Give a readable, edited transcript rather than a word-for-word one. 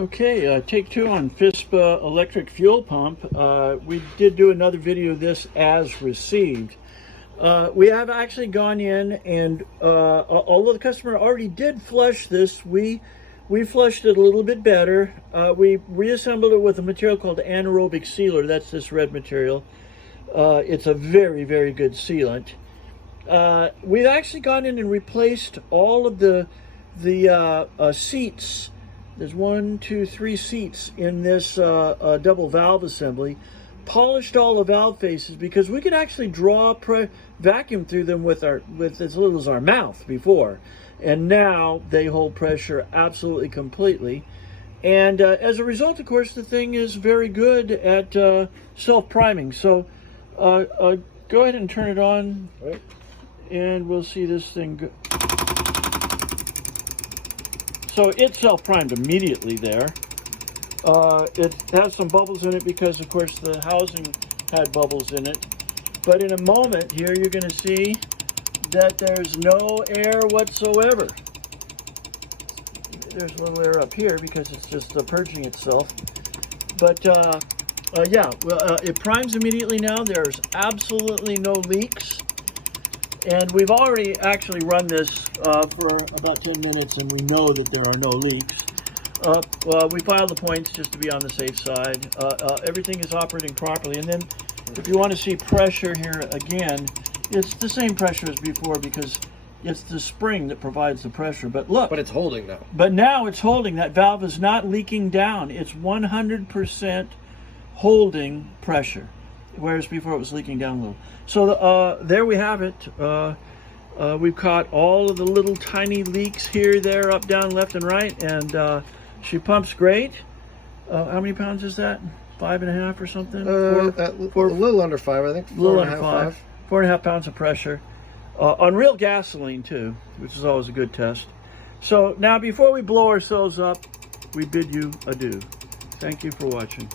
Okay, take two on Fispa electric fuel pump. We did do another video of this as received. We have actually gone in and although the customer already did flush this, we flushed it a little bit better. We reassembled it with a material called anaerobic sealer. That's this red material. It's a very, very good sealant. We've actually gone in and replaced all of the seats. There's 3 seats in this double valve assembly. Polished all the valve faces because we could actually draw vacuum through them with as little as our mouth before, and now they hold pressure absolutely completely. And as a result, of course, the thing is very good at self-priming. So go ahead and turn it on, and we'll see this thing go. So it self-primed immediately there. It has some bubbles in it because, of course, the housing had bubbles in it. But in a moment here, you're going to see that there's no air whatsoever. There's a little air up here because it's just purging itself. But yeah, well, it primes immediately now. There's absolutely no leaks. And we've already actually run this for about 10 minutes, and we know that there are no leaks. We filed the points just to be on the safe side. Everything is operating properly. And then if you want to see pressure here again, it's the same pressure as before because it's the spring that provides the pressure. But look. But it's holding now. But now it's holding. That valve is not leaking down. It's 100% holding pressure, whereas before it was leaking down a little. So there we have it. We've caught all of the little tiny leaks here, there, up, down, left, and right, and she pumps great. How many pounds is that? 5.5 or something? A little under 5, I think. 4.5. 4.5 pounds of pressure on real gasoline too, which is always a good test. So now, before we blow ourselves up, we bid you adieu. Thank you for watching.